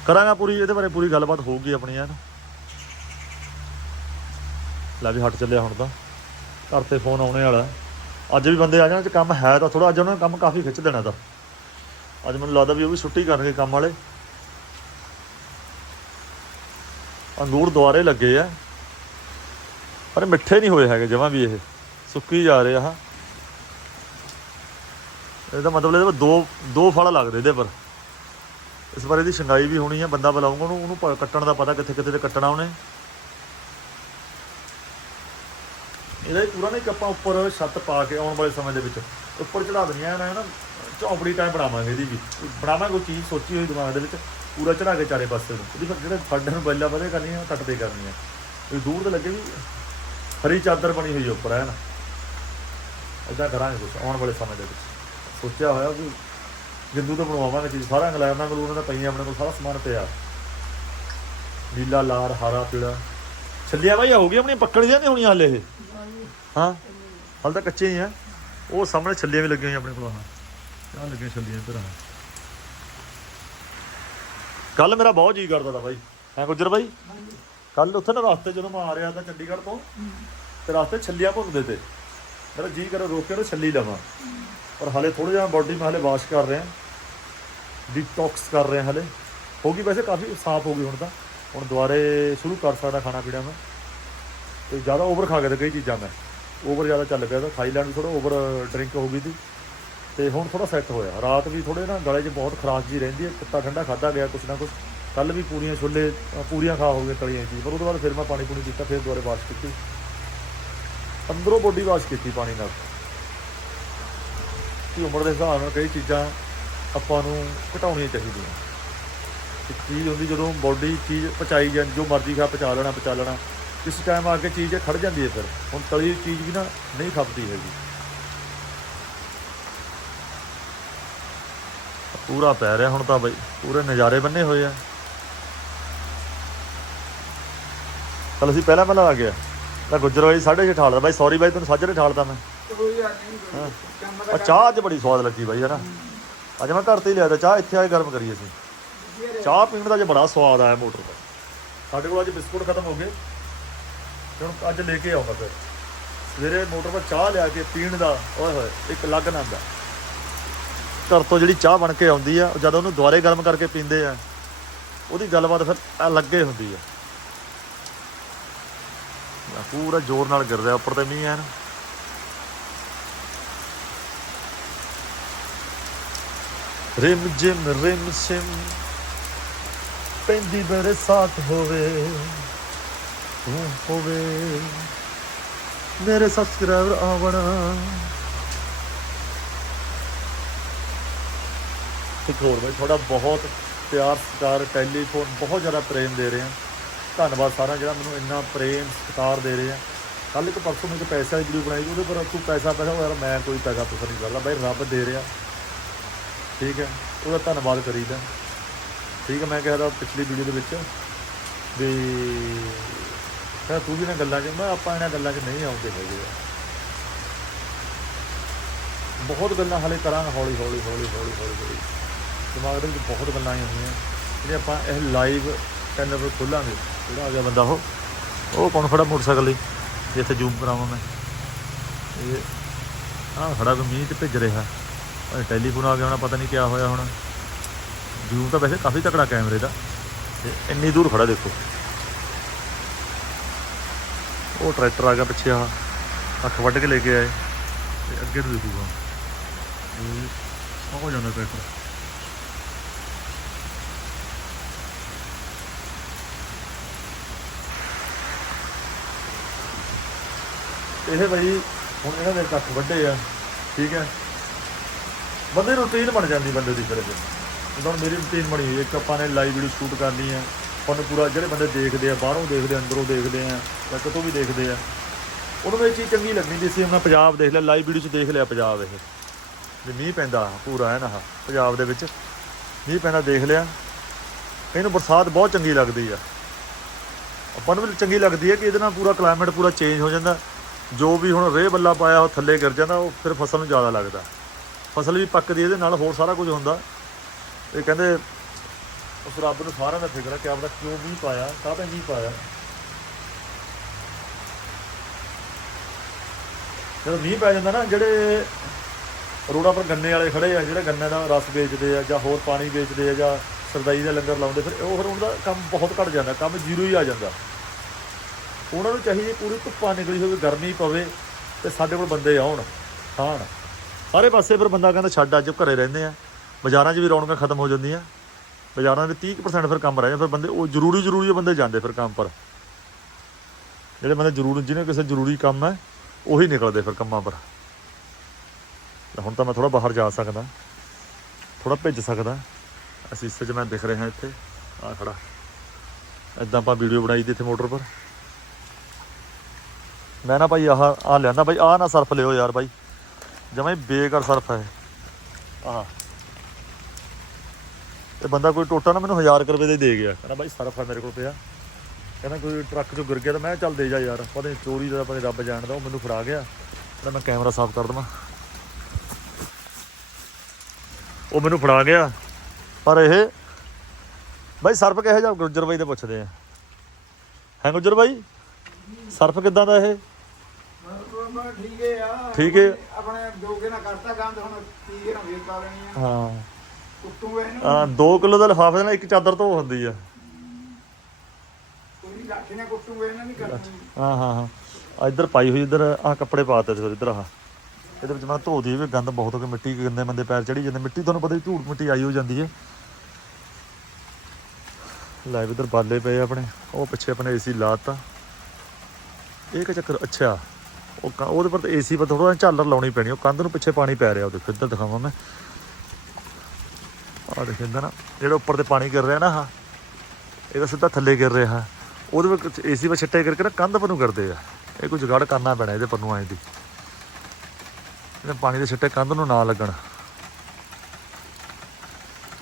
A: ਕਰਾਂਗਾ ਪੂਰੀ, ਇਹਦੇ ਬਾਰੇ ਪੂਰੀ ਗੱਲਬਾਤ ਹੋਊਗੀ ਆਪਣੀ ਐਨ ਲੈ ਵੀ ਹਟ ਚੱਲਿਆ ਹੁਣ ਤਾਂ। ਘਰ ਤੇ ਫੋਨ ਆਉਣੇ ਵਾਲਾ। ਅੱਜ ਵੀ ਬੰਦੇ ਆ ਜਾਣ 'ਚ ਕੰਮ ਹੈ ਤਾਂ ਥੋੜਾ ਅੱਜ ਉਹਨਾਂ ਨੇ ਕੰਮ ਕਾਫੀ ਖਿੱਚ ਦੇਣਾ ਤਾਂ। ਅੱਜ ਮੈਨੂੰ ਲੱਗਦਾ ਵੀ ਉਹ ਵੀ ਛੁੱਟੀ ਕਰਨਗੇ ਕੰਮ ਵਾਲੇ। ਅੰਗੂਰ ਦੁਆਰੇ ਲੱਗੇ ਆ। ਪਰ ਮਿੱਠੇ ਨਹੀਂ ਹੋਏ ਹੈਗੇ ਜਮਾਂ ਵੀ ਇਹ। ਸੁੱਕੀ ਜਾ ਰਹੇ ਆ ਇਹਦਾ ਮਤਲਬ ਇਹਦੇ ਪਰ ਦੋ ਦੋ ਫਲ ਲੱਗਦੇ ਇਹਦੇ ਪਰ। ਇਸ ਬਾਰੇ ਦੀ ਸ਼ੰਗਾਈ ਵੀ ਹੋਣੀ ਹੈ ਬੰਦਾ ਬੁਲਾਉਂਗਾ ਉਹਨੂੰ ਉਹਨੂੰ ਕੱਟਣ ਦਾ ਪਤਾ ਕਿੱਥੇ ਕਿੱਥੇ ਤੇ ਕੱਟਣਾ ਉਹਨੇ। ਇਹਦਾ ਪੂਰਾ ਨਹੀਂ ਆਪਾਂ ਉੱਪਰ ਛੱਤ ਪਾ ਕੇ ਆਉਣ ਵਾਲੇ ਸਮੇਂ ਦੇ ਵਿੱਚ, ਉੱਪਰ ਚੜਾ ਦੇਣੀ ਹੈ ਨਾ ਝੌਂਪੜੀ ਟਾਈਮ ਬਣਾਵਾਂਗੇ ਇਹਦੀ ਵੀ। ਬਣਾਵਾਂਗੇ ਕੋਈ ਚੀਜ਼ ਸੋਚੀ ਹੋਈ ਦਿਮਾਗ ਦੇ ਵਿੱਚ, ਪੂਰਾ ਚੜਾ ਕੇ ਚਾਰੇ ਪਾਸੇ ਨੂੰ। ਉਹਦੀ ਫਿਰ ਜਿਹੜੇ ਫੱਡੇ ਨੂੰ ਬੱਲਾ ਵਧੇ ਕਰਨੀਆਂ ਕੱਟਦੇ ਕਰਨੀਆਂ ਇਹ ਦੂਰ ਤੇ ਲੱਗੇ ਵੀ ਹਰੀ ਚਾਦਰ ਬਣੀ ਹੋਈ ਹੈ ਉੱਪਰ ਹੈ ਨਾ। ਏਦਾਂ ਕਰਾਂਗੇ ਕੁਛ ਆਉਣ ਵਾਲੇ ਸਮੇਂ ਦੇ ਵਿੱਚ। ਸੋਚਿਆ ਹੋਇਆ ਵੀ ਜਿੰਦੂ ਤੋਂ ਬਣਵਾਵਾਂਗੇ ਚੀਜ਼। ਸਾਰਾ ਇੰਗਲੈਂਡਾਂ ਕੋਲ ਉਹਨਾਂ ਦਾ ਪਈਆਂ ਆਪਣੇ ਕੋਲ ਸਾਰਾ ਸਮਾਨ ਪਿਆ। ਨੀਲਾ, ਲਾਲ, ਹਰਾ, ਪੀਲਾ। ਛੱਲੀਆਂ ਭਾਈ ਹੋ ਗਈਆਂ ਆਪਣੀਆਂ ਪੱਕੜ ਜਾਂ ਨਹੀਂ ਹੋਣੀਆਂ ਹਾਲੇ ਇਹ? ਹਾਂ? ਹਾਲ ਤਾਂ ਕੱਚੇ ਹੀ ਆ। ਉਹ ਸਾਹਮਣੇ ਛੱਲੀਆਂ ਵੀ ਲੱਗੀਆਂ ਹੋਈਆਂ ਆਪਣੇ ਕੋਲ, ਹਾਂ। ਆਹ ਲੱਗੀਆਂ ਛੱਲੀਆਂ ਇੱਧਰ ਆ ਕੱਲ ਮੇਰਾ ਬਹੁਤ ਜੀ ਕਰਦਾ ਤਾ ਬਾਈ। ਹੈ ਗੁੱਜਰ ਬਾਈ? ਕੱਲ ਉੱਥੇ ਨਾ ਰਸਤੇ ਜਦੋਂ ਮੈਂ ਆ ਰਿਹਾ ਤਾਂ ਚੰਡੀਗੜ੍ਹ ਤੋਂ, ਤੇ ਰਸਤੇ ਛੱਲੀਆਂ ਭੁੰਨਦੇ ਤੇ। ਮੇਰਾ ਜੀ ਕਰ ਰੋਕ ਕੇ ਛੱਲੀ ਲਵਾਂ। ਪਰ ਹਲੇ ਥੋੜਾ ਜਿਹਾ ਬਾਡੀ ਮੈਂ ਹਲੇ ਵਾਸ਼ ਕਰ ਰਿਹਾ। ਡੀਟੌਕਸ ਕਰ ਰਿਹਾ ਹਲੇ। ਹੋ ਗਈ ਵੈਸੇ ਕਾਫੀ ਸਾਫ਼ ਹੋ ਗਈ ਹੁਣ ਤਾਂ। ਹੁਣ ਦੁਬਾਰੇ ਸ਼ੁਰੂ ਕਰ ਸਕਦਾ ਖਾਣਾ ਪੀਣਾ ਮੈਂ। ਤੇ ਜ਼ਿਆਦਾ ਓਵਰ ਖਾ ਗਿਆ ਤੇ ਕਈ ਚੀਜ਼ਾਂ ਮੈਂ। ਓਵਰ ਜ਼ਿਆਦਾ ਚੱਲ ਪਿਆ ਤਾਂ ਥਾਈਲੈਂਡ ਵੀ ਥੋੜਾ ਓਵਰ ਡਰਿੰਕ ਹੋ ਗਈ ਸੀ। ਤੇ ਹੁਣ ਥੋੜਾ ਸੈੱਟ ਹੋਇਆ। ਰਾਤ ਵੀ ਥੋੜੇ ਨਾ ਗਲੇ 'ਚ ਬਹੁਤ ਖਰਾਸ਼ ਜੀ ਰਹਿੰਦੀ ਹੈ। ਕੁੱਤਾ ਠੰਡਾ ਖਾਦਾ ਗਿਆ ਕੁਛ ਨਾ ਕੁਛ। ਕੱਲ ਵੀ ਪੂਰੀਆਂ ਛੋਲੇ ਪੂਰੀਆਂ ਖਾ ਹੋ ਗਏ ਤਲੀਆਂ ਜੀ। ਪਰ ਉਹਦੇ ਬਾਅਦ ਫਿਰ ਮੈਂ ਪਾਣੀ ਪੂਣੀ ਪੀਤਾ, ਫਿਰ ਦੁਬਾਰੇ ਵਾਸ਼ ਕੀਤੀ। ਅੰਦਰੋਂ ਬੋਡੀ ਵਾਸ਼ ਕੀਤੀ ਪਾਣੀ ਨਾਲ। ਕਿ ਉਮਰ ਦੇ ਹਿਸਾਬ ਨਾਲ ਕਈ ਚੀਜ਼ਾਂ ਆਪਾਂ ਨੂੰ ਘਟਾਉਣੀਆਂ ਚਾਹੀਦੀਆਂ। ਇੱਕ ਚੀਜ਼ ਹੁੰਦੀ ਜਦੋਂ ਬੋਡੀ ਚੀਜ਼ ਪਚਾਈ ਜਾਂਦੀ ਜੋ ਮਰਜ਼ੀ ਖਾ ਪਚਾ ਲੈਣਾ ਪਚਾ ਲੈਣਾ ਕਿਸ ਟਾਈਮ ਆ ਕੇ ਚੀਜ਼ ਖੜ ਜਾਂਦੀ ਹੈ ਫਿਰ। ਹੁਣ ਤਲੀ ਚੀਜ਼ ਵੀ ਨਾ ਨਹੀਂ ਖਪਦੀ ਹੈਗੀ। ਪੂਰਾ ਪੈ ਰਿਹਾ ਹੁਣ ਤਾਂ ਬਈ ਪੂਰੇ ਨਜ਼ਾਰੇ ਬੰਨੇ ਹੋਏ ਆ। ਚਲ ਅਸੀਂ ਪਹਿਲਾਂ ਪਹਿਲਾਂ ਆ ਗਿਆ ਤਾਂ ਗੁੱਜਰ ਬਾਈ 6:30 ਠਾਲਦਾ ਬਾਈ ਸੌਰੀ ਬਾਈ ਤੈਨੂੰ ਸਾਜਰੇ ਠਾਲਦਾ ਮੈਂ।
B: ਕੋਈ ਯਾਰ ਨਹੀਂ
A: ਆ ਚਾਹ ਅੱਜ ਬੜੀ ਸਵਾਦ ਲੱਗੀ ਬਾਈ ਹਨਾ ਅੱਜ ਮੈਂ ਘਰ ਤੇ ਹੀ ਲਿਆ ਤਾ ਚਾਹ ਇੱਥੇ ਆ ਕੇ ਗਰਮ ਕਰੀ ਅਸੀਂ।
B: ਦਾ
A: ਚਾਹ ਪੀਣ ਦਾ ਜੇ ਬੜਾ ਸਵਾਦ ਆਇਆ ਮੋਟਰ ਤੇ ਸਾਡੇ ਕੋਲ ਅੱਜ ਬਿਸਕੁਟ ਖਤਮ ਹੋ ਗਏ। ਤੇ ਹੁਣ ਅੱਜ ਲੈ ਕੇ ਆਉਂਦਾ ਫਿਰ। ਸਵੇਰੇ ਮੋਟਰ 'ਤੇ ਚਾਹ ਲਿਆ ਕੇ ਪੀਣ ਦਾ ਓਏ ਹੋਏ ਇੱਕ ਲੱਗ ਨਾ ਆਉਂਦਾ ਘਰ ਤੋਂ ਜਿਹੜੀ ਚਾਹ ਬਣ ਕੇ ਆਉਂਦੀ ਆ ਜਦੋਂ ਉਹਨੂੰ ਦੁਬਾਰੇ ਗਰਮ ਕਰਕੇ ਪੀਂਦੇ ਆ ਉਹਦੀ ਗੱਲਬਾਤ ਫਿਰ ਅਲੱਗੇ ਹੁੰਦੀ ਆ। ਪੂਰਾ ਜ਼ੋਰ ਨਾਲ ਗਿਰ ਰਿਹਾ ਉੱਪਰ ਤੇ ਮੀਂਹ ਐਨ ਰਿਮ ਜਿਮ, ਰਿਮ ਸਿਮ। ਪੈਂਦੀ ਬਰਸਾਤ ਹੋਵੇ ਤੂੰ ਹੋਵੇ ਮੇਰੇ ਸਬਸਕ੍ਰਾਈਬਰ ਆਵਣਾ। ਇੱਕ ਹੋਰ ਬਈ, ਤੁਹਾਡਾ ਬਹੁਤ ਪਿਆਰ, ਸਤਿਕਾਰ, ਟੈਲੀਫੋਨ, ਬਹੁਤ ਜ਼ਿਆਦਾ ਪ੍ਰੇਮ ਦੇ ਰਹੇ ਆ ਧੰਨਵਾਦ ਸਾਰਾ ਜਿਹੜਾ ਮੈਨੂੰ ਇੰਨਾ ਪ੍ਰੇਮ, ਸਤਿਕਾਰ ਦੇ ਰਹੇ ਆ ਕੱਲ ਇੱਕ ਪਰਸੋਂ ਮੈਂ ਇੱਕ ਪੈਸਾ ਦੀ ਵੀਡੀਓ ਬਣਾਈ ਉਹਦੇ ਪਰ ਤੂੰ ਪੈਸਾ ਪੈਸਾ ਉਹ ਯਾਰ ਮੈਂ ਕੋਈ ਪੈਸਾ ਪਸੰਦ ਨਹੀਂ ਕਰਦਾ ਬਈ, ਰੱਬ ਦੇ ਰਿਹਾ। ਠੀਕ ਹੈ, ਉਹਦਾ ਧੰਨਵਾਦ ਕਰੀਦਾ। ਠੀਕ ਹੈ, ਮੈਂ ਕਿਹਾ ਤਾਂ ਪਿਛਲੀ ਵੀਡੀਓ ਦੇ ਵਿੱਚ ਵੀ ਕਹਿੰਦਾ ਤੂੰ ਵੀ ਇਹਨਾਂ ਗੱਲਾਂ 'ਚ, ਮੈਂ ਆਪਾਂ ਇਹਨਾਂ ਗੱਲਾਂ 'ਚ ਨਹੀਂ ਆਉਂਦੇ ਹੈਗੇ। ਆ। ਬਹੁਤ ਗੱਲਾਂ ਹਾਲੇ ਕਰਾਂਗੇ, ਹੌਲੀ ਹੌਲੀ ਹੌਲੀ ਹੌਲੀ ਹੌਲੀ ਹੌਲੀ। ਦਿਮਾਗ ਦੇ ਵਿੱਚ ਬਹੁਤ ਗੱਲਾਂ ਆਈਆਂ ਹੋਈਆਂ। ਜਿਹੜੇ ਆਪਾਂ ਇਹ ਲਾਈਵ ਚੈਨਲ 'ਤੇ ਖੋਲਾਂਗੇ, ਜਿਹੜਾ ਆ ਗਿਆ ਬੰਦਾ ਉਹ ਉਹ ਕੌਣ ਖੜਾ ਮੋਟਰਸਾਈਕਲ ਲਈ ਜਿੱਥੇ ਜੂਮ ਕਰਾਵਾਂ ਮੈਂ। ਇਹ, ਆਹ ਖੜਾ ਮੀਂਹ 'ਚ ਭਿੱਜ ਰਿਹਾ। ਉਹ ਟੈਲੀਫੋਨ ਆ ਗਿਆ ਹੋਣਾ, ਪਤਾ ਨਹੀਂ ਕਿਆ ਹੋਇਆ ਹੁਣ। ਜੂਮ ਤਾਂ ਵੈਸੇ ਕਾਫੀ ਤਕੜਾ ਕੈਮਰੇ ਦਾ। ਤੇ ਇੰਨੀ ਦੂਰ ਖੜਾ ਦੇਖੋ। ਉਹ ਟਰੈਕਟਰ ਆ ਗਿਆ ਪਿੱਛੇ ਆ ਅੱਖ ਵੱਢ ਕੇ ਲੈ ਕੇ ਆਏ। ਤੇ ਅੱਗੇ ਨੂੰ ਦੇਖੂਗਾ। ਇਹ ਹੋ ਜਾਂਦਾ ਟਰੈਕਟਰ। ਇਹ ਭਾਈ, ਹੁਣ ਇਹਨਾਂ ਦੇ ਕੱਖ ਵੱਡੇ ਆ। ਠੀਕ ਹੈ। ਬੰਦੇ ਦੀ ਰੁਟੀਨ ਬਣ ਜਾਂਦੀ ਬੰਦੇ ਦੀ ਫਿਰ ਜਦੋਂ ਮੇਰੀ ਰੁਟੀਨ ਬਣੀ ਹੋਈ ਇੱਕ ਆਪਾਂ ਨੇ ਲਾਈਵ ਵੀਡੀਓ ਸ਼ੂਟ ਕਰਨੀ ਆ ਸਾਨੂੰ ਪੂਰਾ ਜਿਹੜੇ ਬੰਦੇ ਦੇਖਦੇ ਆ, ਬਾਹਰੋਂ ਦੇਖਦੇ ਆ, ਅੰਦਰੋਂ ਦੇਖਦੇ ਆ, ਜਾਂ ਕਿਤੋਂ ਵੀ ਦੇਖਦੇ ਆ, ਉਹਨਾਂ ਨੂੰ ਇਹ ਚੀਜ਼ ਚੰਗੀ ਲੱਗਣੀ ਜਿਵੇਂ ਮੈਂ ਪੰਜਾਬ ਦੇਖ ਲਿਆ ਲਾਈਵ ਵੀਡੀਓ 'ਚ ਦੇਖ ਲਿਆ ਪੰਜਾਬ ਇਹ। ਵੀ ਮੀਂਹ ਪੈਂਦਾ ਪੂਰਾ ਹੈ ਨਾ ਪੰਜਾਬ ਦੇ ਵਿੱਚ। ਮੀਂਹ ਪੈਂਦਾ, ਦੇਖ ਲਿਆ। ਇਹਨੂੰ ਬਰਸਾਤ ਬਹੁਤ ਚੰਗੀ ਲੱਗਦੀ ਆ। ਆਪਾਂ ਨੂੰ ਵੀ ਚੰਗੀ ਲੱਗਦੀ ਹੈ ਕਿ ਇਹਦੇ ਨਾਲ ਪੂਰਾ ਕਲਾਈਮੇਟ ਪੂਰਾ ਚੇਂਜ ਹੋ ਜਾਂਦਾ। ਜੋ ਵੀ ਹੁਣ ਰੇਹ ਬੱਲਾ ਪਾਇਆ, ਉਹ ਥੱਲੇ ਗਿਰ ਜਾਂਦਾ, ਉਹ ਫਿਰ ਫਸਲ ਨੂੰ ਜ਼ਿਆਦਾ ਲੱਗਦਾ। ਫਸਲ ਵੀ ਪੱਕਦੀ ਇਹਦੇ ਨਾਲ ਹੋਰ ਸਾਰਾ ਕੁਝ ਹੁੰਦਾ। ਇਹ ਕਹਿੰਦੇ ਉਸ ਰੱਬ ਨੂੰ ਸਾਰਿਆਂ ਦਾ ਫਿਕਰ ਹੈ ਕਿ ਆਪਦਾ ਕਿਉਂ ਵੀ ਪਾਇਆ ਕਾਹਤੇ ਵੀ ਪਾਇਆ। ਜਦੋਂ ਮੀਂਹ ਪੈ ਜਾਂਦਾ ਨਾ, ਜਿਹੜੇ ਰੋਡਾਂ ਪਰ ਗੰਨੇ ਵਾਲੇ ਖੜੇ ਆ, ਜਿਹੜੇ ਗੰਨੇ ਦਾ ਰਸ ਵੇਚਦੇ ਆ ਜਾਂ ਹੋਰ ਪਾਣੀ ਵੇਚਦੇ ਆ ਜਾਂ ਸਰਦਾਈ ਦਾ ਲੰਗਰ ਲਾਉਂਦੇ, ਫਿਰ ਉਹ ਫਿਰ ਉਹਨਾਂ ਦਾ ਕੰਮ ਬਹੁਤ ਘਟ ਜਾਂਦਾ, ਕੰਮ ਜ਼ੀਰੋ ਹੀ ਆ ਜਾਂਦਾ। ਉਹਨਾਂ ਨੂੰ ਚਾਹੀਦੀ ਪੂਰੀ ਧੁੱਪਾਂ ਨਿਕਲੀ ਹੋਵੇ, ਗਰਮੀ ਪਵੇ ਤੇ ਸਾਡੇ ਕੋਲ ਬੰਦੇ ਆਉਣ, ਖਾਣ। ਸਾਰੇ ਪਾਸੇ ਫਿਰ ਬੰਦਾ ਕਹਿੰਦਾ ਛੱਡ, ਅੱਜ ਘਰੇ ਰਹਿੰਦੇ ਆ। ਬਾਜ਼ਾਰਾਂ 'ਚ ਵੀ ਰੌਣਕਾਂ ਖਤਮ ਹੋ ਜਾਂਦੀਆਂ। ਬਾਜ਼ਾਰਾਂ ਦੇ 30% ਫਿਰ ਕੰਮ ਰਹਿ ਜਾਂਦਾ। ਫਿਰ ਬੰਦੇ, ਉਹ ਜ਼ਰੂਰੀ ਜ਼ਰੂਰੀ ਬੰਦੇ ਜਾਂਦੇ ਫਿਰ ਕੰਮ ਪਰ। ਜਿਹੜੇ ਬੰਦੇ ਜ਼ਰੂਰ, ਜਿਹਨੇ ਕਿਸੇ ਜ਼ਰੂਰੀ ਕੰਮ ਹੈ, ਉਹੀ ਨਿਕਲਦੇ ਫਿਰ ਕੰਮਾਂ ਪਰ। ਹੁਣ ਤਾਂ ਮੈਂ ਥੋੜਾ ਬਾਹਰ ਜਾ ਸਕਦਾ। ਥੋੜਾ ਭਿੱਜ ਸਕਦਾ। ਅਸੀਂ ਇਸ 'ਚ ਮੈਂ ਦਿਖ ਰਿਹਾ ਇੱਥੇ। ਆ ਖੜਾ। ਇਦਾਂ ਆਪਾਂ ਵੀਡੀਓ ਬਣਾਈ ਦੀ ਇੱਥੇ ਮੋਟਰ ਪਰ। ਮੈਂ ਨਾ ਭਾਈ ਆਹ ਆ ਲਿਆਂਦਾ। ਭਾਈ ਆਹ ਨਾ ਸਰਫ ਲਿਓ ਯਾਰ ਭਾਈ। ਜਮਾਂ ਹੀ ਬੇਕਾਰ ਸਰਫ ਹੈ ਆਹ। ਤੇ ਬੰਦਾ ਕੋਈ ਟੋਟਾ ਨਾ ਮੈਨੂੰ 1000 ਕੁ ਰੁਪਏ ਦਾ ਦੇ ਗਿਆ। ਕਹਿੰਦਾ ਭਾਈ ਸਰਫ ਹੈ ਮੇਰੇ ਕੋਲ ਪਿਆ। ਕਹਿੰਦਾ ਕੋਈ ਟਰੱਕ ਚੋਂ ਗਿਰ ਗਿਆ ਤਾਂ ਮੈਂ ਚੱਲ ਦੇ ਜਾ ਯਾਰ। ਪਤਾ ਨਹੀਂ ਚੋਰੀ ਦਾ ਪਤਾ ਰੱਬ ਜਾਣਦਾ ਉਹ ਮੈਨੂੰ ਫੜਾ ਗਿਆ। ਕਹਿੰਦਾ ਮੈਂ ਕੈਮਰਾ ਸਾਫ਼ ਕਰ ਦਵਾਂ। ਉਹ ਮੈਨੂੰ ਫੜਾ ਗਿਆ। ਪਰ ਇਹ ਭਾਈ ਸਰਫ ਕਿਹੋ ਜਿਹਾ ਗੁੱਜਰ ਬਾਈ ਦੇ ਪੁੱਛਦੇ ਆ? ਹੈ ਗੁੱਜਰ ਬਾਈ? ਸਰਫ ਕਿੱਦਾਂ ਦਾ ਇਹ?
B: ਠੀਕ ਹੈ ਆ।
A: ਠੀਕ ਹੈ।
B: ਆਪਣੇ ਜੋਗੇ ਨਾਲ ਕਰਤਾ ਗੰਦ ਹੁਣ ਠੀਕ ਹੈ ਨਾ ਵੇਚ ਪਾ ਲੈਣੀ ਆ।
A: ਹਾਂ।
B: ਕੁੱਟੂ ਇਹਨੂੰ।
A: ਆ 2 ਕਿਲੋ ਦਾ ਲਿਫਾਫੇ ਨਾਲ ਇੱਕ ਚਾਦਰ ਤੋਂ ਹੁੰਦੀ ਆ।
B: ਕੋਈ ਲਾਠੀ ਨਾਲ ਕੁੱਟੂ ਇਹਨਾਂ ਨਹੀਂ ਕਰਨੀ।
A: ਹਾਂ ਹਾਂ ਹਾਂ। ਇੱਧਰ ਪਾਈ ਹੋਈ ਇੱਧਰ ਆ ਕੱਪੜੇ ਪਾਤੇ ਫਿਰ ਇੱਧਰ ਆਹ। ਇਹਦੇ ਵਿੱਚ ਮੈਂ ਧੋ ਦੀ ਵੀ ਗੰਦ ਬਹੁਤ ਹੋ ਗਿਆ ਮਿੱਟੀ ਗੰਦੇ ਮੰਦੇ ਪੈਰ ਚੜੀ ਜਾਂਦੇ। ਮਿੱਟੀ ਤੁਹਾਨੂੰ ਪਤਾ ਹੀ ਧੂੜ ਮਿੱਟੀ ਆਈ ਹੋ ਜਾਂਦੀ ਹੈ ਲੈ ਵੀ ਇੱਧਰ ਬਾਲੇ ਪਏ ਆ ਆਪਣੇ। ਉਹ ਪਿੱਛੇ ਆਪਣੇ ਏਸੀ ਲਾਤਾ। ਇਹ ਕੀ ਚੱਕਰ ਅੱਛਾ। ਉਹ ਕ- ਉਹਦੇ ਪਰ ਏਸੀ ਪਰ ਥੋੜਾ ਝਾਲਰ ਲਾਉਣੀ ਪੈਣੀ, ਉਹ ਕੰਧ ਨੂੰ ਪਿੱਛੇ ਪਾਣੀ ਪੈ ਰਿਹਾ ਉਹ ਦੇਖੋ ਇੱਧਰ ਦਿਖਾਵਾਂ ਮੈਂ। ਆਹ ਦੇਖ ਇੱਧਰ ਨਾ, ਜਿਹੜਾ ਉੱਪਰ ਤੇ ਪਾਣੀ ਗਿਰ ਰਿਹਾ ਨਾ ਆਹ, ਇਹਦਾ ਸਿੱਧਾ ਥੱਲੇ ਗਿਰ ਰਿਹਾ ਉਹਦੇ ਵਿੱਚ ਏਸੀ ਵਿੱਚ ਛਿੱਟੇ ਕਰਕੇ ਨਾ ਕੰਧ ਪਰ ਨੂੰ ਕਰਦੇ ਆ। ਇਹ ਕੋਈ ਜੁਗਾੜ ਕਰਨਾ ਪੈਣਾ ਇਹਦੇ ਪਰ ਨੂੰ ਐਂ ਦੀ। ਇਹਦੇ ਪਾਣੀ ਦੇ ਛਿੱਟੇ ਕੰਧ ਨੂੰ ਨਾ ਲੱਗਣ।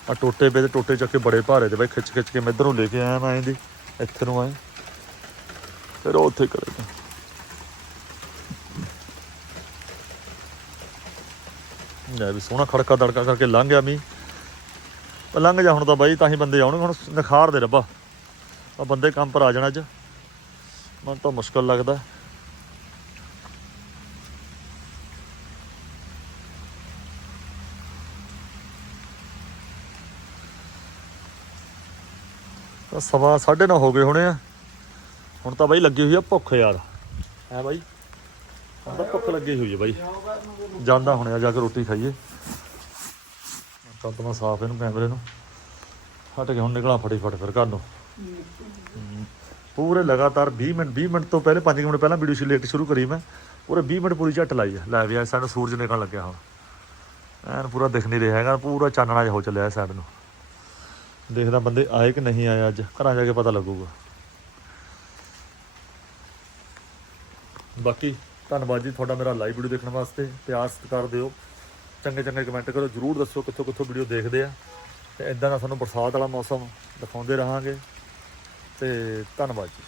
A: ਆ ਟੋਟੇ ਪਏ ਤੇ ਟੋਟੇ ਚੱਕ ਕੇ ਬੜੇ ਭਾਰੇ ਤੇ ਬਾਈ ਖਿੱਚ ਖਿੱਚ ਕੇ ਮੈਂ ਇੱਧਰ ਨੂੰ ਲੈ ਕੇ ਆਇਆ ਮੈਂ ਐਂ ਦੀ, ਇੱਥੇ ਨੂੰ ਆਏ। ਫਿਰ ਉਹ ਉੱਥੇ ਕਰੇਗਾ ਲੈ ਵੀ ਸੋਹਣਾ ਖੜਕਾ ਦੜਕਾ ਕਰਕੇ ਲੰਘ ਗਿਆ ਮੀ ਲੰਘ ਜਾ ਹੁਣ ਤਾਂ ਬਾਈ, ਤਾਂ ਹੀ ਬੰਦੇ ਆਉਣਗੇ, ਹੁਣ ਨਿਖਾਰ ਦੇ ਰੱਬਾ। ਆ ਬੰਦੇ ਕੰਮ ਪਰ ਆ ਜਾਣਾ ਅੱਜ। ਮਨ ਤਾਂ ਮੁਸ਼ਕਲ ਲੱਗਦਾ। ਤਾਂ ਸਵਾ ਸਾਢੇ ਨੌ ਹੋ ਗਏ ਹੋਣੇ ਆ। ਹੁਣ ਤਾਂ ਬਾਈ ਲੱਗੀ ਹੋਈ ਆ ਭੁੱਖ ਯਾਰ। ਹੈ ਬਾਈ? ਹੁਣ ਤਾਂ ਭੁੱਖ ਲੱਗੀ ਹੋਈ ਹੈ ਬਾਈ। ਜਾਂਦਾ ਹੁਣ ਆ, ਜਾ ਕੇ ਰੋਟੀ ਖਾਈਏ। ਕੱਟ ਮੈਂ ਸਾਫ਼ ਇਹਨੂੰ ਕੈਮਰੇ ਨੂੰ। ਹਟ ਕੇ ਹੁਣ ਨਿਕਲਾਂ ਫੜੀ ਫਟ ਫਿਰ ਘਰ ਨੂੰ। ਪੂਰੇ ਲਗਾਤਾਰ 20 ਮਿੰਟ 20 ਮਿੰਟ ਤੋਂ ਪਹਿਲੇ 5 ਮਿੰਟ ਪਹਿਲਾਂ ਵੀਡੀਓ ਸ਼ੂਟ ਸ਼ੁਰੂ ਕਰੀ ਮੈਂ। ਪੂਰੇ 20 ਮਿੰਟ ਪੂਰੀ ਝੱਟ ਲਾਈ ਆ। ਲੈ ਵੀ ਅੱਜ ਸਾਨੂੰ ਸੂਰਜ ਨਿਕਲਣ ਲੱਗਿਆ ਹੁਣ। ਐਨ ਪੂਰਾ ਦਿਖ ਨਹੀਂ ਰਿਹਾ ਹੈਗਾ, ਪੂਰਾ ਚਾਨਣਾ ਜਿਹਾ ਹੋ ਚੱਲਿਆ ਸਾਈਡ ਨੂੰ। ਦੇਖਦਾ ਬੰਦੇ ਆਏ ਕਿ ਨਹੀਂ ਆਏ ਅੱਜ, ਘਰਾਂ ਜਾ ਕੇ ਪਤਾ ਲੱਗੂਗਾ। ਬਾਕੀ ਧੰਨਵਾਦ ਜੀ ਤੁਹਾਡਾ ਮੇਰਾ ਲਾਈਵ ਵੀਡੀਓ ਦੇਖਣ ਵਾਸਤੇ। ਪਿਆਰ, ਸਤਿਕਾਰ ਦਿਓ। ਚੰਗੇ ਚੰਗੇ ਕਮੈਂਟ ਕਰੋ। ਜਰੂਰ ਦੱਸੋ ਕਿੱਥੋਂ ਕਿੱਥੋਂ ਵੀਡੀਓ ਦੇਖਦੇ ਆ। ਤੇ ਇਦਾਂ ਦਾ ਸਾਨੂੰ ਬਰਸਾਤ ਵਾਲਾ ਮੌਸਮ ਦਿਖਾਉਂਦੇ ਰਹਾਂਗੇ। ਤੇ ਧੰਨਵਾਦ ਜੀ।